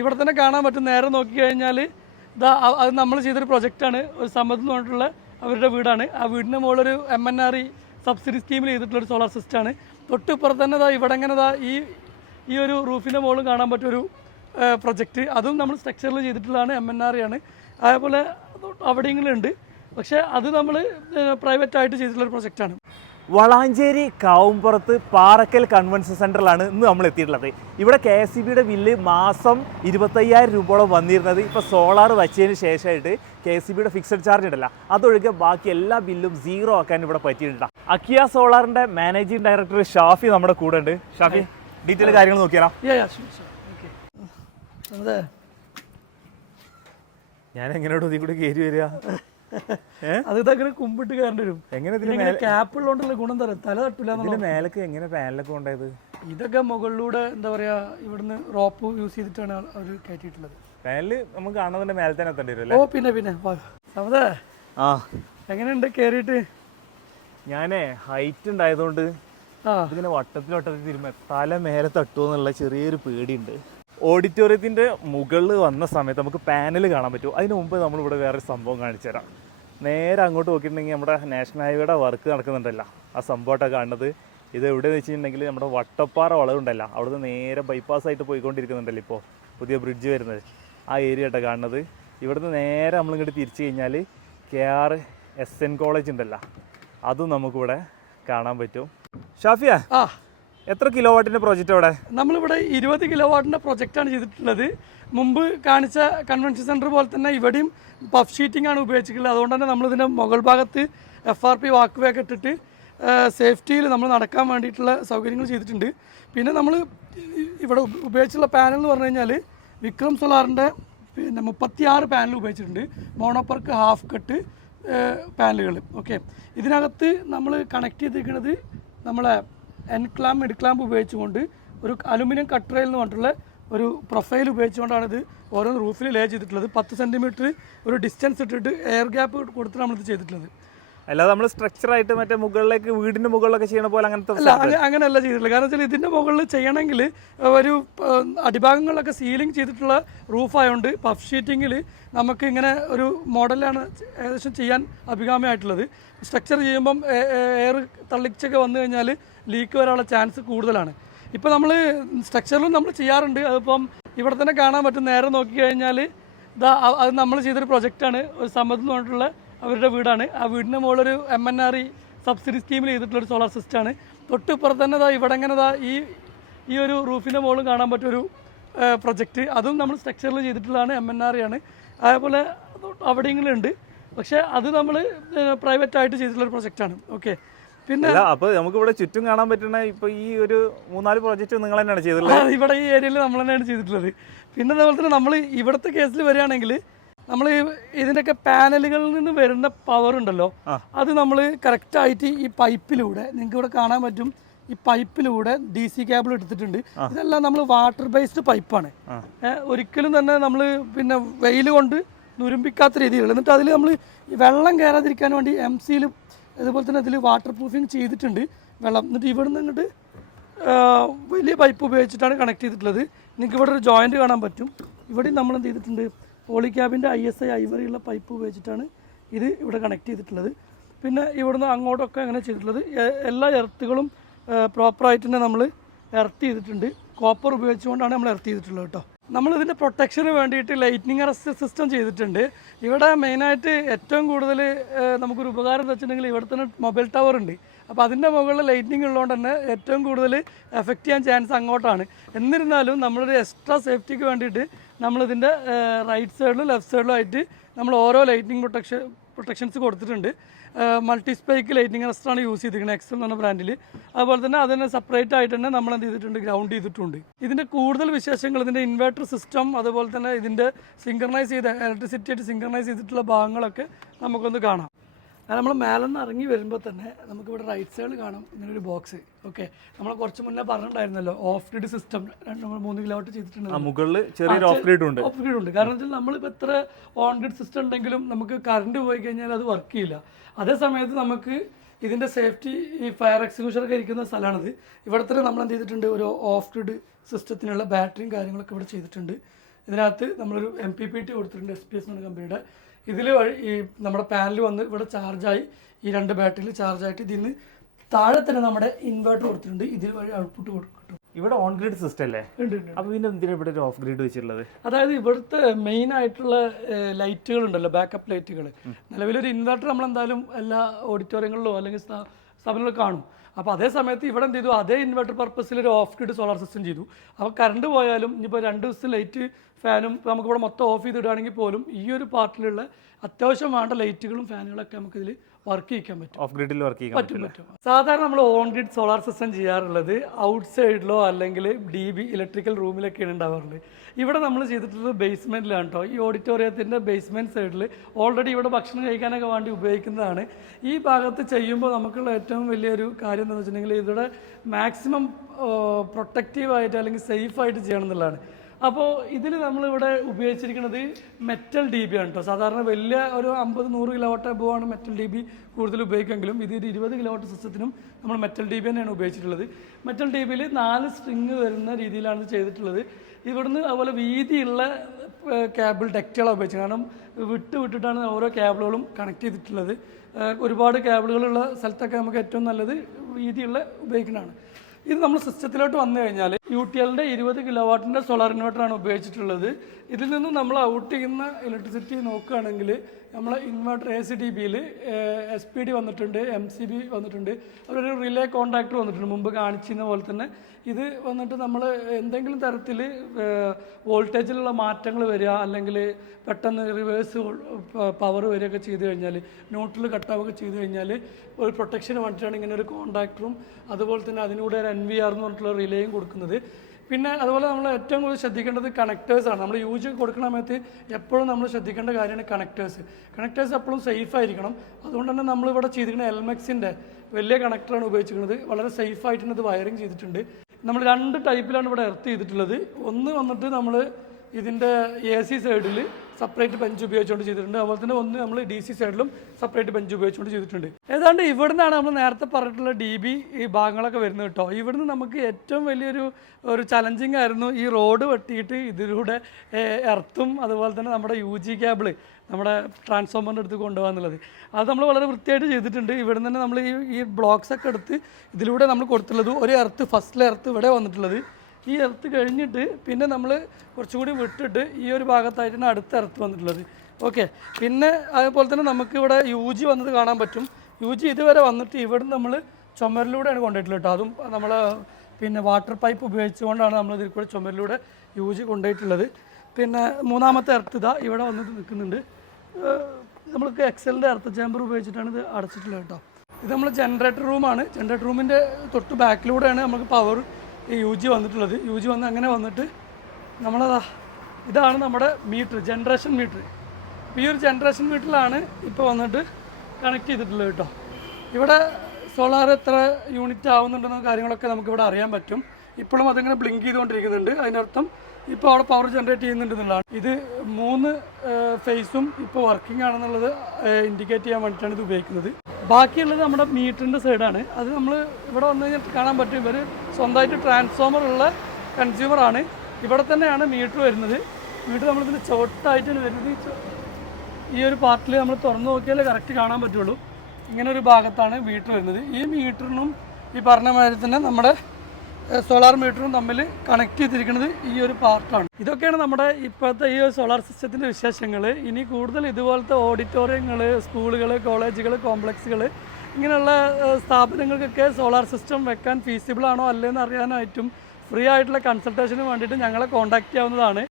ഇവിടെ തന്നെ കാണാൻ പറ്റും. നേരെ നോക്കി കഴിഞ്ഞാൽ ഇതാ അത് നമ്മൾ ചെയ്തൊരു പ്രൊജക്റ്റാണ്. ഒരു എന്ന് പറഞ്ഞിട്ടുള്ള അവരുടെ വീടാണ്. ആ വീടിന്റെ മുകളിലൊരു M N R E subsidy സ്കീമിൽ ചെയ്തിട്ടുള്ള ഒരു സോളാർ സിസ്റ്റമാണ് തൊട്ടിപ്പുറത്ത് തന്നെ ഇതാ ഇവിടെ ഇങ്ങനെ ഇതാ ഈ ഈ ഒരു റൂഫിന്റെ മുകളിൽ കാണാൻ പറ്റിയൊരു പ്രൊജക്റ്റ്. അതും നമ്മൾ സ്ട്രക്ചറിൽ ചെയ്തിട്ടുള്ളതാണ് എം എൻ ആർ ആണ്. അതേപോലെ അവിടെയെങ്കിലുണ്ട് പക്ഷേ അത് നമ്മൾ പ്രൈവറ്റായിട്ട് ചെയ്തിട്ടുള്ളൊരു പ്രൊജക്റ്റാണ്. വളാഞ്ചേരി കാവുംപുറത്ത് പാറക്കൽ കൺവെൻഷൻ സെന്ററിലാണ് ഇന്ന് നമ്മൾ എത്തിയിട്ടുള്ളത്. ഇവിടെ കെ എസ് സി ബിയുടെ ബില്ല് മാസം ഇരുപത്തയ്യായിരം രൂപയോളം വന്നിരുന്നത്. ഇപ്പോൾ സോളാർ വച്ചതിന് ശേഷമായിട്ട് കെ എസ് സി ബിയുടെ ഫിക്സഡ് ചാർജ് ഉണ്ടല്ല അതൊഴികെ ബാക്കി എല്ലാ ബില്ലും സീറോ ആക്കാൻ ഇവിടെ പറ്റിയിട്ടുണ്ട്. അക്കിയ സോളാറിന്റെ മാനേജിംഗ് ഡയറക്ടർ ഷാഫി നമ്മുടെ കൂടെ ഉണ്ട്. ഷാഫി ഡീറ്റെയിൽ കാര്യങ്ങൾ നോക്കിയാലോ? ഞാൻ എങ്ങനെയോട് ഇതിൽ കൂടി കയറി വരിക? അത് ഇതങ്ങനെ കുമ്പിട്ട് കയറേണ്ടി വരും. എങ്ങനെ ക്യാപ്പ് ഉള്ളതുകൊണ്ടുള്ള ഗുണം തരാം? തല തട്ടില്ല മേലക്ക് എങ്ങനെ പാനലൊക്കെ ഉണ്ടായത് ഇതൊക്കെ മുകളിലൂടെ എന്താ പറയാ ഇവിടുന്ന് റോപ്പ് യൂസ് ചെയ്തിട്ടാണ് അവർ കയറ്റിയിട്ടുള്ളത്. പാനൽ നമുക്ക് കാണുന്നതിന്റെ മേലെ തന്നെ എത്തേണ്ടി വരും ഓ പിന്നെ പിന്നെ. സമതേ ആ. എങ്ങനെയുണ്ട് കയറിയിട്ട് ഞാനേ ഹൈറ്റ് ഉണ്ടായതുകൊണ്ട് ഇതിങ്ങനെ വട്ടത്തിൽ വട്ടത്തിൽ തിരുമ്പ തല മേലെ തട്ടുമോ എന്നുള്ള ചെറിയൊരു പേടിയുണ്ട്. ഓഡിറ്റോറിയത്തിന്റെ മുകളിൽ വന്ന സമയത്ത് നമുക്ക് പാനൽ കാണാൻ പറ്റും. അതിന് മുമ്പ് നമ്മൾ ഇവിടെ വേറെ സംഭവം കാണിച്ചു തരാം നേരെ അങ്ങോട്ട് നോക്കിയിട്ടുണ്ടെങ്കിൽ നമ്മുടെ നാഷണൽ ഹൈവേയുടെ വർക്ക് നടക്കുന്നുണ്ടല്ലോ. ആ സംഭവമായിട്ടാണ് കാണുന്നത്. ഇത് എവിടെയെന്ന് വെച്ചിട്ടുണ്ടെങ്കിൽ നമ്മുടെ വട്ടപ്പാറ വളവുണ്ടല്ലോ. അവിടുന്ന് നേരെ ബൈപ്പാസ് ആയിട്ട് പോയിക്കൊണ്ടിരിക്കുന്നുണ്ടല്ലോ ഇപ്പോൾ പുതിയ ബ്രിഡ്ജ് വരുന്നത്. ആ ഏരിയ ആയിട്ടാണ് കാണുന്നത്. ഇവിടുന്ന് നേരെ നമ്മളിങ്ങോട്ട് തിരിച്ചു കഴിഞ്ഞാൽ K R S N college ഉണ്ടല്ലോ. അതും നമുക്കിവിടെ കാണാൻ പറ്റും. ഷാഫിയ? ആ. എത്ര കിലോ വാട്ടിന്റെ പ്രോജക്റ്റ് അവിടെ? നമ്മളിവിടെ ഇരുപത് കിലോ പ്രോജക്റ്റ് ആണ് ചെയ്തിട്ടുള്ളത്. മുമ്പ് കാണിച്ച കൺവെൻഷൻ സെന്റർ പോലെ തന്നെ ഇവിടെയും പഫ് ഷീറ്റിംഗ് ആണ് ഉപയോഗിച്ചിട്ടുള്ളത്. അതുകൊണ്ട് തന്നെ നമ്മളിതിന്റെ മുകൾ ഭാഗത്ത് എഫ് ആർ പി വാക്ക് ഇട്ടിട്ട് സേഫ്റ്റിയിൽ നമ്മൾ നടക്കാൻ വേണ്ടിയിട്ടുള്ള സൗകര്യങ്ങൾ ചെയ്തിട്ടുണ്ട്. പിന്നെ നമ്മൾ ഇവിടെ ഉപയോഗിച്ചുള്ള പാനൽ എന്ന് പറഞ്ഞു കഴിഞ്ഞാൽ വിക്രം സോളാറിന്റെ പിന്നെ മുപ്പത്തിയാറ് പാനൽ ഉപയോഗിച്ചിട്ടുണ്ട്. മോണോപ്പർക്ക് ഹാഫ് കട്ട് പാനലുകൾ ഓക്കെ ഇതിനകത്ത് നമ്മൾ കണക്ട് ചെയ്തിരിക്കുന്നത് നമ്മളെ എൻക്ലാം മിഡ്ക്ലാമ്പ് ഉപയോഗിച്ചുകൊണ്ട് ഒരു അലുമിനിയം കട്ടറയിൽ എന്ന് പറഞ്ഞിട്ടുള്ള ഒരു പ്രൊഫൈൽ ഉപയോഗിച്ചുകൊണ്ടാണ് ഇത് ഓരോ റൂഫിൽ ലേ ചെയ്തിട്ടുള്ളത്. പത്ത് സെന്റിമീറ്റർ ഒരു ഡിസ്റ്റൻസ് ഇട്ടിട്ട് എയർ ഗ്യാപ്പ് കൊടുത്തിട്ട് നമ്മളിത് ചെയ്തിട്ടുള്ളത്. അല്ലാതെ നമ്മൾ സ്ട്രക്ചർ ആയിട്ട് മറ്റേ മുകളിലേക്ക് വീടിന്റെ മുകളിലൊക്കെ ചെയ്യണ പോലെ അങ്ങനത്തെ അല്ല അങ്ങ- അങ്ങനെയല്ല ചെയ്തിട്ടില്ല കാരണം വെച്ചാൽ ഇതിന്റെ മുകളിൽ ചെയ്യണമെങ്കിൽ ഒരു അടിഭാഗങ്ങളിലൊക്കെ സീലിംഗ് ചെയ്തിട്ടുള്ള റൂഫ് റൂഫായതുകൊണ്ട് പഫ് ഷീറ്റിങ്ങിൽ നമുക്ക് ഇങ്ങനെ ഒരു മോഡലാണ് ഏകദേശം ചെയ്യാൻ അഭികാമ്യമായിട്ടുള്ളത്. സ്ട്രക്ചർ ചെയ്യുമ്പം എയർ തള്ളിച്ചൊക്കെ വന്നു കഴിഞ്ഞാൽ ലീക്ക് വരാനുള്ള ചാൻസ് കൂടുതലാണ്. ഇപ്പോൾ നമ്മൾ സ്ട്രക്ചറിലും നമ്മൾ ചെയ്യാറുണ്ട്. അതിപ്പം ഇവിടെ തന്നെ കാണാൻ പറ്റും. നേരെ നോക്കിക്കഴിഞ്ഞാൽ ഇതാ അത് നമ്മൾ ചെയ്തൊരു പ്രൊജക്റ്റാണ് ഒരു സമ്മതം പറഞ്ഞിട്ടുള്ള അവരുടെ വീടാണ്. ആ വീടിന്റെ മുകളിലൊരു M N R E subsidy സ്കീമിൽ ചെയ്തിട്ടുള്ളൊരു സോളാർ സിസ്റ്റമാണ് തൊട്ടിപ്പുറത്ത് തന്നെ ഇതാ ഇവിടെ എങ്ങനെ ഇതാ ഈ ഈ ഒരു റൂഫിന്റെ മുകളിൽ കാണാൻ പറ്റിയൊരു പ്രൊജക്റ്റ് അതും നമ്മൾ സ്ട്രക്ചറിൽ ചെയ്തിട്ടുള്ളതാണ് എം എൻ ആർ ആണ്. അതേപോലെ അവിടെയെങ്കിലുണ്ട് പക്ഷേ അത് നമ്മൾ പ്രൈവറ്റ് ആയിട്ട് ചെയ്തിട്ടുള്ള ഒരു പ്രൊജക്റ്റാണ് ഓക്കെ പിന്നെ അപ്പോൾ നമുക്ക് ഇവിടെ ചുറ്റും കാണാൻ പറ്റുന്ന ഇപ്പോൾ ഈ ഒരു മൂന്നാൽ പ്രോജക്റ്റ് നിങ്ങൾ തന്നെയാണ് ചെയ്തിട്ടുള്ളത്? ഇവിടെ ഈ ഏരിയയിൽ നമ്മൾ തന്നെയാണ് ചെയ്തിട്ടുള്ളത്. പിന്നെ അതുപോലെ തന്നെ നമ്മൾ ഇവിടുത്തെ കേസിൽ വരികയാണെങ്കിൽ നമ്മൾ ഇതിന്റെയൊക്കെ പാനലുകളിൽ നിന്ന് വരുന്ന പവർ ഉണ്ടല്ലോ അത് നമ്മൾ കറക്റ്റായിട്ട് ഈ പൈപ്പിലൂടെ നിങ്ങൾക്ക് ഇവിടെ കാണാൻ പറ്റും ഈ പൈപ്പിലൂടെ ഡി സി കേബിൾ എടുത്തിട്ടുണ്ട്. ഇതെല്ലാം നമ്മൾ വാട്ടർ ബേസ്ഡ് പൈപ്പാണ് ഒരിക്കലും തന്നെ നമ്മൾ പിന്നെ വെയിൽ കൊണ്ട് നുരുമ്പിക്കാത്ത രീതിയിലുള്ള എന്നിട്ട് അതിൽ നമ്മൾ വെള്ളം കയറാതിരിക്കാൻ വേണ്ടി എം സിയിൽ അതുപോലെ തന്നെ അതിൽ വാട്ടർ പ്രൂഫിങ് ചെയ്തിട്ടുണ്ട് വെള്ളം. എന്നിട്ട് ഇവിടുന്ന് ഇങ്ങോട്ട് വലിയ പൈപ്പ് ഉപയോഗിച്ചിട്ടാണ് കണക്ട് ചെയ്തിട്ടുള്ളത്. നിങ്ങൾക്ക് ഇവിടെ ഒരു ജോയിന്റ് കാണാൻ പറ്റും. ഇവിടെ നമ്മൾ എന്ത് ചെയ്തിട്ടുണ്ട്? പോളിക്യാബിന്റെ ഐ എസ് ഐ ഐവറിയുള്ള പൈപ്പ് ഉപയോഗിച്ചിട്ടാണ് ഇത് ഇവിടെ കണക്ട് ചെയ്തിട്ടുള്ളത്. പിന്നെ ഇവിടുന്ന് അങ്ങോട്ടൊക്കെ അങ്ങനെ ചെയ്തിട്ടുള്ളത്. എല്ലാ എർത്തുകളും പ്രോപ്പറായിട്ട് തന്നെ നമ്മൾ എർത്ത് ചെയ്തിട്ടുണ്ട്. കോപ്പർ ഉപയോഗിച്ചുകൊണ്ടാണ് നമ്മൾ എർത്ത് ചെയ്തിട്ടുള്ളത് കേട്ടോ. നമ്മൾ ഇതിന്റെ പ്രൊട്ടക്ഷന് വേണ്ടിയിട്ട് ലൈറ്റ്നിങ് അറസ്റ്റ് സിസ്റ്റം ചെയ്തിട്ടുണ്ട്. ഇവിടെ മെയിനായിട്ട് ഏറ്റവും കൂടുതൽ നമുക്കൊരു ഉപകാരം എന്ന് വെച്ചിട്ടുണ്ടെങ്കിൽ ഇവിടെ തന്നെ മൊബൈൽ ടവർ ഉണ്ട്. അപ്പോൾ അതിന്റെ മുകളിൽ ലൈറ്റിനിങ് ഉള്ളതുകൊണ്ട് തന്നെ ഏറ്റവും കൂടുതൽ എഫക്റ്റ് ചെയ്യാൻ ചാൻസ് അങ്ങോട്ടാണ്. എന്നിരുന്നാലും നമ്മളൊരു എക്സ്ട്രാ സേഫ്റ്റിക്ക് വേണ്ടിയിട്ട് നമ്മളിതിന്റെ റൈറ്റ് സൈഡിലും ലെഫ്റ്റ് സൈഡിലും ആയിട്ട് നമ്മൾ ഓരോ ലൈറ്റിനിങ് പ്രൊട്ടക്ഷൻ പ്രൊട്ടക്ഷൻസ് കൊടുത്തിട്ടുണ്ട്. മൾട്ടി സ്പൈക്ക് ലൈറ്റിംഗ് ആണ് യൂസ് ചെയ്തിരിക്കുന്നത് എക്സൽ എന്ന് പറഞ്ഞ ബ്രാൻഡിൽ അതുപോലെ തന്നെ അതിന് സെപ്പറേറ്റ് ആയിട്ട് തന്നെ നമ്മൾ എന്ത് ചെയ്തിട്ടുണ്ട് ഗ്രൗണ്ട് ചെയ്തിട്ടുണ്ട്. ഇതിന്റെ കൂടുതൽ വിശേഷങ്ങൾ ഇതിന്റെ ഇൻവേർട്ടർ സിസ്റ്റം അതുപോലെ തന്നെ ഇതിന്റെ സിങ്കർണൈസ് ചെയ്ത ഇലക്ട്രിസിറ്റി ആയിട്ട് സിങ്കർണൈസ് ചെയ്തിട്ടുള്ള ഭാഗങ്ങളൊക്കെ നമുക്കൊന്ന് കാണാം. അത് നമ്മൾ മേലെ നിന്ന് ഇറങ്ങി വരുമ്പോൾ തന്നെ നമുക്കിവിടെ റൈറ്റ് സൈഡിൽ കാണും ഇങ്ങനൊരു ബോക്സ് ഓക്കെ നമ്മൾ കുറച്ച് മുന്നേ പറഞ്ഞിട്ടുണ്ടായിരുന്നല്ലോ ഓഫ് ഗ്രിഡ് സിസ്റ്റം നമ്മൾ മൂന്ന് കിലോമീറ്റർ ചെയ്തിട്ടുണ്ട്. ആ മുകളിൽ ചെറിയൊരു ഓഫ് ഗ്രിഡ് ഉണ്ട്. ഓഫ് ഗ്രിഡ് ഉണ്ട്. കാരണം വെച്ചാൽ നമ്മളിപ്പോൾ എത്ര ഓൺ ഗ്രിഡ് സിസ്റ്റം ഉണ്ടെങ്കിലും നമുക്ക് കറണ്ട് പോയി കഴിഞ്ഞാൽ അത് വർക്ക് ചെയ്യില്ല. അതേ സമയത്ത് നമുക്ക് ഇതിന്റെ സേഫ്റ്റി ഈ ഫയർ എക്സ്റ്റിങ്ഷർ ഒക്കെ ഇരിക്കുന്ന സ്ഥലമാണിത് ഇവിടെ തന്നെ നമ്മൾ എന്ത് ചെയ്തിട്ടുണ്ട്? ഒരു ഓഫ് ഗ്രിഡ് സിസ്റ്റത്തിനുള്ള ബാറ്ററിയും കാര്യങ്ങളൊക്കെ ഇവിടെ ചെയ്തിട്ടുണ്ട്. ഇതിനകത്ത് നമ്മളൊരു എം പി പി ടി കൊടുത്തിട്ടുണ്ട് എസ് പി എസ് എന്ന കമ്പനിയുടെ ഇതിൽ ഈ നമ്മുടെ പാനൽ വന്ന് ഇവിടെ ചാർജായി ഈ രണ്ട് ബാറ്ററിയിൽ ചാർജായിട്ട് ഇതിൽ താഴെ തന്നെ നമ്മുടെ ഇൻവേർട്ടർ കൊടുത്തിട്ടുണ്ട്. ഇതിൽ വഴി ഔട്ട്പുട്ട് കൊടുക്കും ഇവിടെ ഓൺ ഗ്രിഡ് സിസ്റ്റം അല്ലേ? അപ്പോൾ പിന്നെ എന്തിനാണ് ഇവിടെ ഒരു ഓഫ് ഗ്രിഡ് വെച്ചിട്ടുള്ളത്? അതായത് ഇവിടുത്തെ മെയിൻ ആയിട്ടുള്ള ലൈറ്റുകൾ ഉണ്ടല്ലോ ബാക്കപ്പ് ലൈറ്റുകൾ നിലവിലൊരു ഇൻവെർട്ടർ നമ്മൾ എന്തായാലും എല്ലാ ഓഡിറ്റോറിയങ്ങളിലോ അല്ലെങ്കിൽ സ്ഥാപനങ്ങളിലോ കാണും. അപ്പോൾ അതേ സമയത്ത് ഇവിടെ എന്ത് ചെയ്തു? അതേ ഇൻവെർട്ടർ പർപ്പസിൽ ഒരു ഓഫ് ഗ്രിഡ് സോളാർ സിസ്റ്റം ചെയ്തു. അപ്പോൾ കറണ്ട് പോയാലും ഇനിയിപ്പോൾ രണ്ട് ദിവസം ലൈറ്റ് ഫാനും നമുക്കിവിടെ മൊത്തം ഓഫ് ചെയ്തിടുകയാണെങ്കിൽ പോലും ഈ ഒരു പാർട്ടിലുള്ള അത്യാവശ്യം വേണ്ട ലൈറ്റുകളും ഫാനുകളൊക്കെ നമുക്കിതിൽ വർക്ക് ചെയ്യിക്കാൻ പറ്റും. ഓഫ് ഗ്രിഡിൽ വർക്ക് ചെയ്യാൻ പറ്റും പറ്റും. സാധാരണ നമ്മൾ ഓൺ ഗ്രിഡ് സോളാർ സിസ്റ്റം ചെയ്യാറുള്ളത് ഔട്ട് സൈഡിലോ അല്ലെങ്കിൽ ഡി ബി ഇലക്ട്രിക്കൽ റൂമിലൊക്കെയാണ് ഉണ്ടാവാറുള്ളത്. ഇവിടെ നമ്മൾ ചെയ്തിട്ടുള്ളത് ബേസ്മെന്റിലാണ് കേട്ടോ ഈ ഓഡിറ്റോറിയത്തിന്റെ ബേസ്മെന്റ് സൈഡിൽ ഓൾറെഡി ഇവിടെ ഭക്ഷണം കഴിക്കാനൊക്കെ വേണ്ടി ഉപയോഗിക്കുന്നതാണ്. ഈ ഭാഗത്ത് ചെയ്യുമ്പോൾ നമുക്കുള്ള ഏറ്റവും വലിയൊരു കാര്യം എന്താണെന്ന് വെച്ചിട്ടുണ്ടെങ്കിൽ ഇവിടെ മാക്സിമം പ്രൊട്ടക്റ്റീവായിട്ട് അല്ലെങ്കിൽ സേഫായിട്ട് ചെയ്യണം എന്നുള്ളതാണ്. അപ്പോൾ ഇതിൽ നമ്മളിവിടെ ഉപയോഗിച്ചിരിക്കുന്നത് മെറ്റൽ ഡി ബി ആണ് കേട്ടോ സാധാരണ വലിയ ഒരു അമ്പത് നൂറ് കിലോ വാട്ട് ആണ് മെറ്റൽ ഡി ബി കൂടുതൽ ഉപയോഗിക്കുമെങ്കിലും ഇത് ഒരു ഇരുപത് കിലോ സിസ്റ്റത്തിനും നമ്മൾ മെറ്റൽ ഡി ബി തന്നെയാണ് ഉപയോഗിച്ചിട്ടുള്ളത്. മെറ്റൽ ഡി ബിയിൽ നാല് സ്ട്രിങ് വരുന്ന രീതിയിലാണ് ചെയ്തിട്ടുള്ളത്. ഇവിടുന്ന് അതുപോലെ വീതിയുള്ള കേബിൾ ഡെക്റ്റുകളാണ് ഉപയോഗിച്ചത്. കാരണം വിട്ട് വിട്ടിട്ടാണ് ഓരോ കേബിളുകളും കണക്ട് ചെയ്തിട്ടുള്ളത്. ഒരുപാട് കേബിളുകളുള്ള സ്ഥലത്തൊക്കെ നമുക്ക് ഏറ്റവും നല്ലത് വീതിയുള്ള ഉപയോഗിക്കുന്നതാണ്. ഇത് നമ്മൾ സിസ്റ്റത്തിലോട്ട് വന്നു കഴിഞ്ഞാൽ യു ടി എല്ലിന്റെ ഇരുപത് കിലോ വാട്ടിന്റെ സോളാർ ഇൻവെർട്ടറാണ് ഉപയോഗിച്ചിട്ടുള്ളത്. ഇതിൽ നിന്ന് നമ്മൾ ഔട്ട് ചെയ്യുന്ന ഇലക്ട്രിസിറ്റി നോക്കുകയാണെങ്കിൽ നമ്മൾ ഇൻവെർട്ടർ എ സി ഡി ബിയിൽ എസ് പി ഡി വന്നിട്ടുണ്ട് എം സി ബി വന്നിട്ടുണ്ട് അവരൊരു റിലേ കോൺടാക്ടർ വന്നിട്ടുണ്ട് മുമ്പ് കാണിച്ചിരുന്ന പോലെ തന്നെ. ഇത് വന്നിട്ട് നമ്മൾ എന്തെങ്കിലും തരത്തിൽ വോൾട്ടേജിലുള്ള മാറ്റങ്ങൾ വരിക അല്ലെങ്കിൽ പെട്ടെന്ന് റിവേഴ്സ് പവർ വരികയൊക്കെ ചെയ്തു കഴിഞ്ഞാൽ ന്യൂട്രൽ കട്ടാവുകയൊക്കെ ചെയ്തു കഴിഞ്ഞാൽ ഒരു പ്രൊട്ടക്ഷന് വേണ്ടിയിട്ടാണ് ഇങ്ങനെ ഒരു കോൺടാക്ടറും അതുപോലെ തന്നെ അതിനൂടെ ഒരു എൻ വി ആർ എന്ന് പറഞ്ഞിട്ടുള്ള റിലേയും കൊടുക്കുന്നത്. പിന്നെ അതുപോലെ നമ്മൾ ഏറ്റവും കൂടുതൽ ശ്രദ്ധിക്കേണ്ടത് കണക്ടേഴ്സാണ് നമ്മൾ യൂജ് കൊടുക്കുന്ന സമയത്ത് എപ്പോഴും നമ്മൾ ശ്രദ്ധിക്കേണ്ട കാര്യമാണ് കണക്ടേഴ്സ് കണക്ടേഴ്സ് എപ്പോഴും സേഫ് ആയിരിക്കണം. അതുകൊണ്ട് തന്നെ നമ്മളിവിടെ ചെയ്തിരിക്കുന്ന എൽമെക്സിന്റെ വലിയ കണക്ടറാണ് ഉപയോഗിച്ചിരിക്കുന്നത്. വളരെ സേഫ് ആയിട്ടാണ് ഇത് വയറിങ് ചെയ്തിട്ടുണ്ട്. നമ്മൾ രണ്ട് ടൈപ്പിലാണ് ഇവിടെ എർത്ത് ചെയ്തിട്ടുള്ളത്. ഒന്ന് വന്നിട്ട് നമ്മൾ ഇതിന്റെ എ സി സൈഡിൽ സെപ്പറേറ്റ് ബെഞ്ച് ഉപയോഗിച്ചുകൊണ്ട് ചെയ്തിട്ടുണ്ട്. അതുപോലെ തന്നെ ഒന്ന് നമ്മൾ ഡി സി സൈഡിലും സെപ്പറേറ്റ് ബെഞ്ച് ഉപയോഗിച്ചുകൊണ്ട് ചെയ്തിട്ടുണ്ട്. ഏതാണ്ട് ഇവിടെ നമ്മൾ നേരത്തെ പറഞ്ഞിട്ടുള്ള ഡി ബി ഈ ഭാഗങ്ങളൊക്കെ വരുന്നത് കേട്ടോ ഇവിടുന്ന് നമുക്ക് ഏറ്റവും വലിയൊരു ഒരു ചലഞ്ചിങ് ആയിരുന്നു ഈ റോഡ് വെട്ടിയിട്ട് ഇതിലൂടെ എർത്തും അതുപോലെ തന്നെ നമ്മുടെ യു ജി ക്യാബിൾ നമ്മുടെ ട്രാൻസ്ഫോമറിന്റെ അടുത്ത് കൊണ്ടുപോകാന്നുള്ളത്. അത് നമ്മൾ വളരെ വൃത്തിയായിട്ട് ചെയ്തിട്ടുണ്ട്. ഇവിടെ തന്നെ നമ്മൾ ഈ ഈ ബ്ലോക്സ് ഒക്കെ എടുത്ത് ഇതിലൂടെ നമ്മൾ കൊടുത്തുള്ളത് ഒരു എർത്ത് ഫസ്റ്റിലെ എർത്ത് ഇവിടെ വന്നിട്ടുള്ളത്. ഈ എർത്ത് കഴിഞ്ഞിട്ട് പിന്നെ നമ്മൾ കുറച്ചുകൂടി വിട്ടിട്ട് ഈ ഒരു ഭാഗത്തായിട്ടാണ് അടുത്ത എർത്ത് വന്നിട്ടുള്ളത്. ഓക്കെ പിന്നെ അതുപോലെ തന്നെ നമുക്ക് ഇവിടെ യു ജി വന്നത് കാണാൻ പറ്റും. യു ജി ഇതുവരെ വന്നിട്ട് ഇവിടെ നമ്മൾ ചുമരിലൂടെയാണ് കൊണ്ടുപോയിട്ടുള്ളത് കേട്ടോ. അതും നമ്മൾ പിന്നെ വാട്ടർ പൈപ്പ് ഉപയോഗിച്ചുകൊണ്ടാണ് നമ്മൾ ഇതിൽ കൂടെ ചുമരിലൂടെ യു ജി കൊണ്ടുപോയിട്ടുള്ളത്. പിന്നെ മൂന്നാമത്തെ എർത്ത് ഇതാ ഇവിടെ വന്നിട്ട് നിൽക്കുന്നുണ്ട്. നമ്മൾക്ക് എക്സലിന്റെ എർത്ത് ചേമ്പർ ഉപയോഗിച്ചിട്ടാണ് ഇത് അടച്ചിട്ടുള്ളത് കേട്ടോ. ഇത് നമ്മൾ ജനറേറ്റർ റൂമാണ് ജനറേറ്റർ റൂമിന്റെ തൊട്ട് ബാക്കിലൂടെയാണ് നമുക്ക് പവർ ഈ യു ജി വന്നിട്ടുള്ളത്. യു ജി വന്ന് അങ്ങനെ വന്നിട്ട് നമ്മളതാ ഇതാണ് നമ്മുടെ മീറ്റർ ജനറേഷൻ മീറ്റർ. ഈ ഒരു ജനറേഷൻ മീറ്ററിലാണ് ഇപ്പോൾ വന്നിട്ട് കണക്ട് ചെയ്തിട്ടുള്ളത് കേട്ടോ. ഇവിടെ സോളാർ എത്ര യൂണിറ്റ് ആവുന്നുണ്ടെന്ന കാര്യങ്ങളൊക്കെ നമുക്കിവിടെ അറിയാൻ പറ്റും. ഇപ്പോഴും അതിങ്ങനെ ബ്ലിങ്ക് ചെയ്തുകൊണ്ടിരിക്കുന്നുണ്ട്. അതിനർത്ഥം ഇപ്പോൾ അവിടെ പവർ ജനറേറ്റ് ചെയ്യുന്നുണ്ടെന്നുള്ളതാണ് ഇത് മൂന്ന് ഫേസും ഇപ്പോൾ വർക്കിംഗ് ആണെന്നുള്ളത് ഇൻഡിക്കേറ്റ് ചെയ്യാൻ വേണ്ടിയിട്ടാണ് ഇത് ഉപയോഗിക്കുന്നത്. ബാക്കിയുള്ളത് നമ്മുടെ മീറ്ററിന്റെ സൈഡാണ് അത് നമ്മൾ ഇവിടെ വന്നു കഴിഞ്ഞാൽ കാണാൻ പറ്റും. ഇവർ സ്വന്തമായിട്ട് ട്രാൻസ്ഫോമർ ഉള്ള കൺസ്യൂമറാണ് ഇവിടെ തന്നെയാണ് മീറ്റർ വരുന്നത്. മീറ്റർ നമ്മളിതിന് ചോട്ടായിട്ടാണ് വരുന്നത്. ഈ ഒരു പാർട്ടിൽ നമ്മൾ തുറന്നു നോക്കിയാലേ കറക്റ്റ് കാണാൻ പറ്റുള്ളൂ. ഇങ്ങനെ ഒരു ഭാഗത്താണ് മീറ്റർ വരുന്നത്. ഈ മീറ്ററിനും ഈ പറഞ്ഞ മാതിരി തന്നെ നമ്മുടെ സോളാർ മീറ്ററും തമ്മിൽ കണക്ട് ചെയ്തിരിക്കുന്നത് ഈ ഒരു പാർട്ടാണ് ഇതൊക്കെയാണ് നമ്മുടെ ഇപ്പോഴത്തെ ഈ സോളാർ സിസ്റ്റത്തിന്റെ വിശേഷങ്ങൾ ഇനി കൂടുതൽ ഇതുപോലത്തെ ഓഡിറ്റോറിയങ്ങൾ സ്കൂളുകൾ കോളേജുകൾ കോംപ്ലക്സുകൾ ഇങ്ങനെയുള്ള സ്ഥാപനങ്ങൾക്കൊക്കെ സോളാർ സിസ്റ്റം വെക്കാൻ ഫീസിബിൾ ആണോ അല്ലേന്ന് അറിയാനായിട്ടും ഫ്രീ ആയിട്ടുള്ള കൺസൾട്ടേഷന് വേണ്ടിയിട്ട് ഞങ്ങളെ കോൺടാക്റ്റ് ചെയ്യാവുന്നതാണ്.